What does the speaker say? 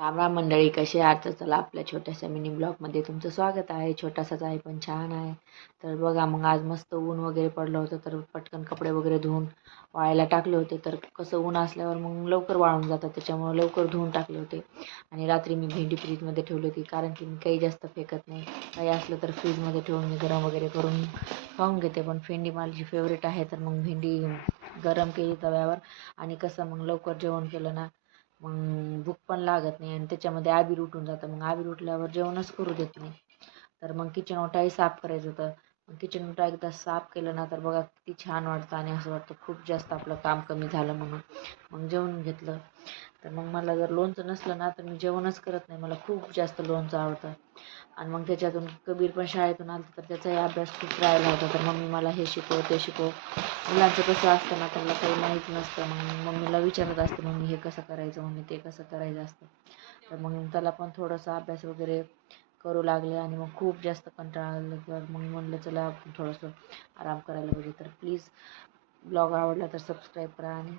राम राम मंडळी, कसे आहात? तर चला आपल्या छोट्याशा मिनी ब्लॉगमध्ये तुमचं स्वागत आहे. छोटासाच आहे पण छान आहे. तर बघा, मग आज मस्त ऊन वगैरे पडलं होतं, तर पटकन कपडे वगैरे धुवून वाळायला टाकले होते. तर कसं ऊन असल्यावर मग लवकर वाळून जातात, त्याच्यामुळे लवकर धुवून टाकले होते. आणि रात्री मी भेंडी फ्रीजमध्ये ठेवली होती, कारण की मी काही जास्त फेकत नाही. काही असलं तर फ्रीजमध्ये ठेवून मी गरम वगैरे करून खाऊन घेते. पण भेंडी माझी फेवरेट आहे, तर मग भेंडी गरम केली तव्यावर. आणि कसं मग लवकर जेवण केलं ना, मग भूक पण लागत नाही आणि त्याच्यामध्ये आबीर उठून जातं. मग आबीर उठल्यावर जेवणच करू देत नाही. तर मग किचन ओटाही साफ करायचं होतं. मग किचन ओटा एकदा साफ केलं ना, तर बघा किती छान वाटतं आणि असं वाटतं खूप जास्त आपलं काम कमी झालं म्हणून. मग जेवण घेतलं. तर मग मला जर लोणचं नसलं ना, तर मी जेवणच करत नाही. मला खूप जास्त लोणचं आवडतं. आणि मग त्याच्यातून कबीर पण शाळेतून आलं, तर त्याचाही अभ्यास खूप राहिला होता. तर मम्मी मला हे शिकव ते शिकव. मुलांचं कसं असतं ना, त्यांना काही माहीत नसतं. मग मम्मीला विचारत असते, मम्मी हे कसं करायचं, मम्मी ते कसं करायचं असतं. तर मग त्याला पण थोडासा अभ्यास वगैरे करू लागले. आणि मग खूप जास्त कंटाळा आला, तर मग म्हणलं चला आपण थोडंसं आराम करायला पाहिजे. तर प्लीज ब्लॉग आवडला तर सबस्क्राईब करा आणि